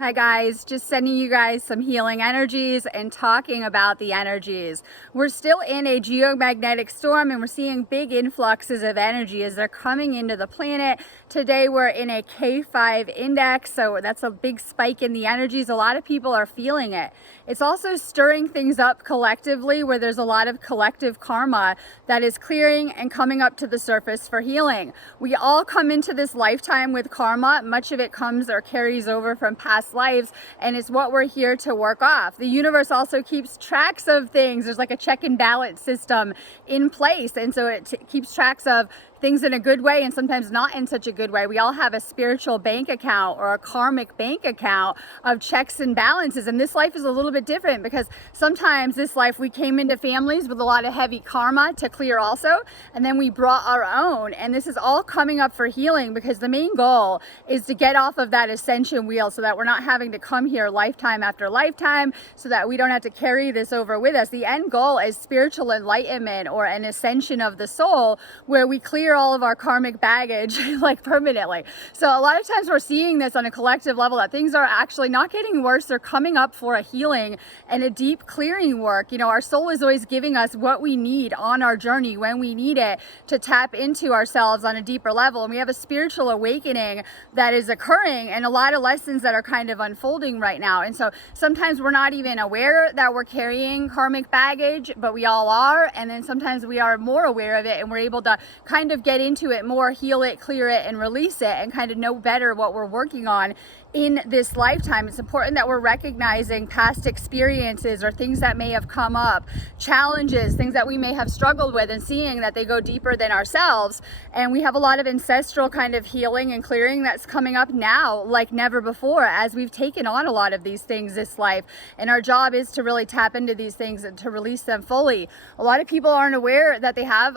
Hi guys, just sending you guys some healing energies and talking about the energies. We're still in a geomagnetic storm and we're seeing big influxes of energy as they're coming into the planet. Today we're in a K5 index, so that's a big spike in the energies. A lot of people are feeling it. It's also stirring things up collectively where there's a lot of collective karma that is clearing and coming up to the surface for healing. We all come into this lifetime with karma. Much of it comes or carries over from past lives, and it's what we're here to work off. The universe also keeps tracks of things. There's like a check and balance system in place, and so it keeps tracks of things in a good way and sometimes not in such a good way. We all have a spiritual bank account or a karmic bank account of checks and balances, and this life is a little bit different because sometimes this life we came into families with a lot of heavy karma to clear also, and then we brought our own, and this is all coming up for healing because the main goal is to get off of that ascension wheel so that we're not having to come here lifetime after lifetime, so that we don't have to carry this over with us. The end goal is spiritual enlightenment or an ascension of the soul where we clear all of our karmic baggage like permanently. So a lot of times we're seeing this on a collective level that things are actually not getting worse. They're coming up for a healing and a deep clearing work. You know, our soul is always giving us what we need on our journey when we need it to tap into ourselves on a deeper level. And we have a spiritual awakening that is occurring and a lot of lessons that are kind of unfolding right now. And so sometimes we're not even aware that we're carrying karmic baggage, but we all are. And then sometimes we are more aware of it and we're able to kind of get into it more, heal it, clear it, and release it, and kind of know better what we're working on in this lifetime. It's important that we're recognizing past experiences or things that may have come up, challenges, things that we may have struggled with, and seeing that they go deeper than ourselves. And we have a lot of ancestral kind of healing and clearing that's coming up now like never before as we've taken on a lot of these things this life. And our job is to really tap into these things and to release them fully. A lot of people aren't aware that they have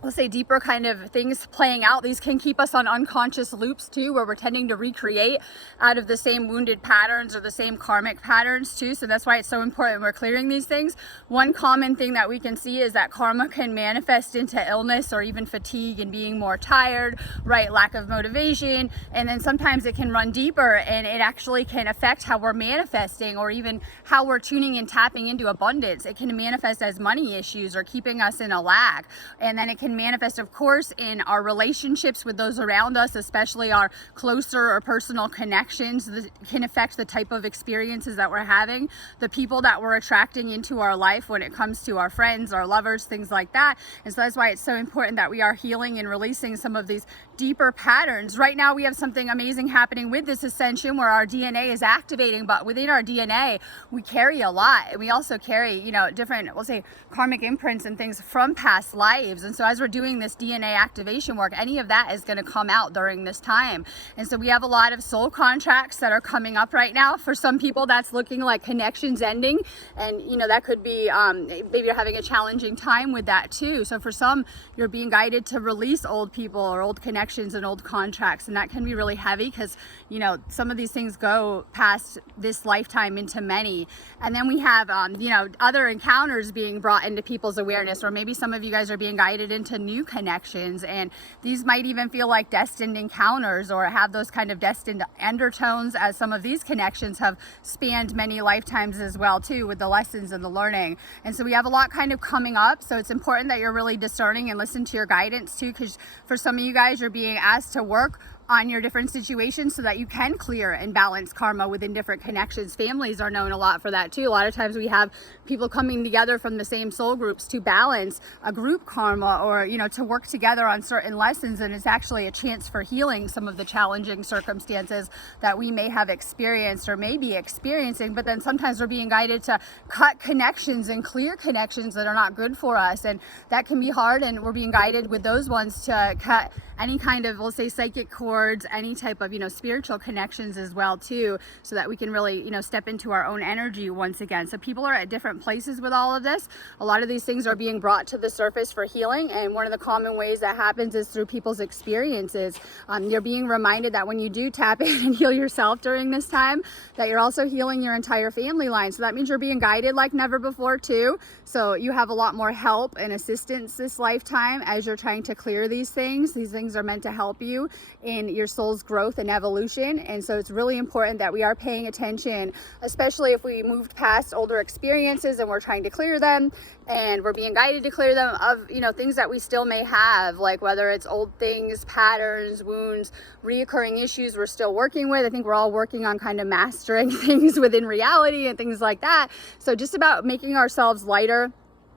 let's say deeper kind of things playing out. These can keep us on unconscious loops too, where we're tending to recreate out of the same wounded patterns or the same karmic patterns too. So that's why it's so important we're clearing these things. One common thing that we can see is that karma can manifest into illness or even fatigue and being more tired, right? Lack of motivation. And then sometimes it can run deeper and it actually can affect how we're manifesting or even how we're tuning and tapping into abundance. It can manifest as money issues or keeping us in a lack. And then it can manifest, of course, in our relationships with those around us, especially our closer or personal connections. That can affect the type of experiences that we're having, the people that we're attracting into our life when it comes to our friends, our lovers, things like that. And so that's why it's so important that we are healing and releasing some of these deeper patterns. Right now we have something amazing happening with this ascension where our DNA is activating, but within our DNA we carry a lot, and we also carry, you know, different, we'll say, karmic imprints and things from past lives. And so as we're doing this DNA activation work, any of that is going to come out during this time. And so we have a lot of soul contracts that are coming up right now. For some people that's looking like connections ending, and you know that could be maybe you're having a challenging time with that too. So for some, you're being guided to release old people or old connections and old contracts, and that can be really heavy because, you know, some of these things go past this lifetime into many. And then we have you know, other encounters being brought into people's awareness, or maybe some of you guys are being guided into new connections, and these might even feel like destined encounters or have those kind of destined undertones, as some of these connections have spanned many lifetimes as well too, with the lessons and the learning. And so we have a lot kind of coming up, so it's important that you're really discerning and listen to your guidance too, because for some of you guys you're being asked to work on your different situations so that you can clear and balance karma within different connections. Families are known a lot for that too. A lot of times we have people coming together from the same soul groups to balance a group karma, or, you know, to work together on certain lessons, and it's actually a chance for healing some of the challenging circumstances that we may have experienced or may be experiencing. But then sometimes we're being guided to cut connections and clear connections that are not good for us, and that can be hard, and we're being guided with those ones to cut any kind of, we'll say, psychic cords, any type of, you know, spiritual connections as well too, so that we can really, you know, step into our own energy once again. So people are at different places with all of this. A lot of these things are being brought to the surface for healing, and one of the common ways that happens is through people's experiences. You're being reminded that when you do tap in and heal yourself during this time, that you're also healing your entire family line. So that means you're being guided like never before too. So you have a lot more help and assistance this lifetime as you're trying to clear these things. These things things are meant to help you in your soul's growth and evolution. And so it's really important that we are paying attention, especially if we moved past older experiences and we're trying to clear them, and we're being guided to clear them of, you know, things that we still may have, like whether it's old things, patterns, wounds, reoccurring issues we're still working with. I think we're all working on kind of mastering things within reality and things like that. So just about making ourselves lighter.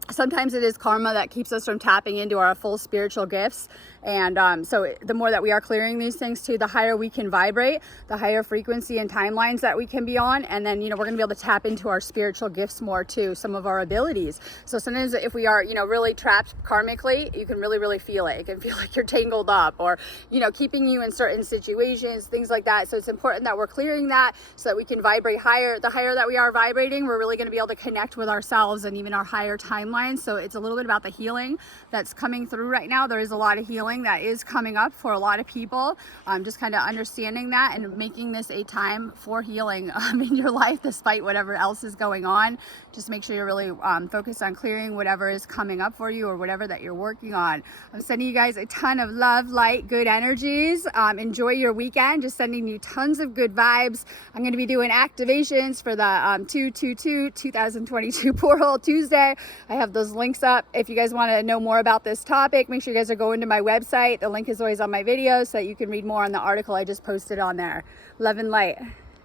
Sometimes it is karma that keeps us from tapping into our full spiritual gifts. And so the more that we are clearing these things too, the higher we can vibrate, the higher frequency and timelines that we can be on. And then, you know, we're going to be able to tap into our spiritual gifts more too, some of our abilities. So sometimes if we are, you know, really trapped karmically, you can really feel it. It can feel like you're tangled up, or, you know, keeping you in certain situations, things like that. So it's important that we're clearing that so that we can vibrate higher. The higher that we are vibrating, we're really going to be able to connect with ourselves and even our higher timelines. So it's a little bit about the healing that's coming through right now. There is a lot of healing that is coming up for a lot of people. Just kind of understanding that and making this a time for healing in your life, despite whatever else is going on. Just make sure you're really focused on clearing whatever is coming up for you or whatever that you're working on. I'm sending you guys a ton of love, light, good energies. Enjoy your weekend. Just sending you tons of good vibes. I'm going to be doing activations for the 2/22/2022 Portal Tuesday. I have those links up. If you guys want to know more about this topic, make sure you guys are going to my website. The link is always on my videos so that you can read more on the article I just posted on there. Love and light.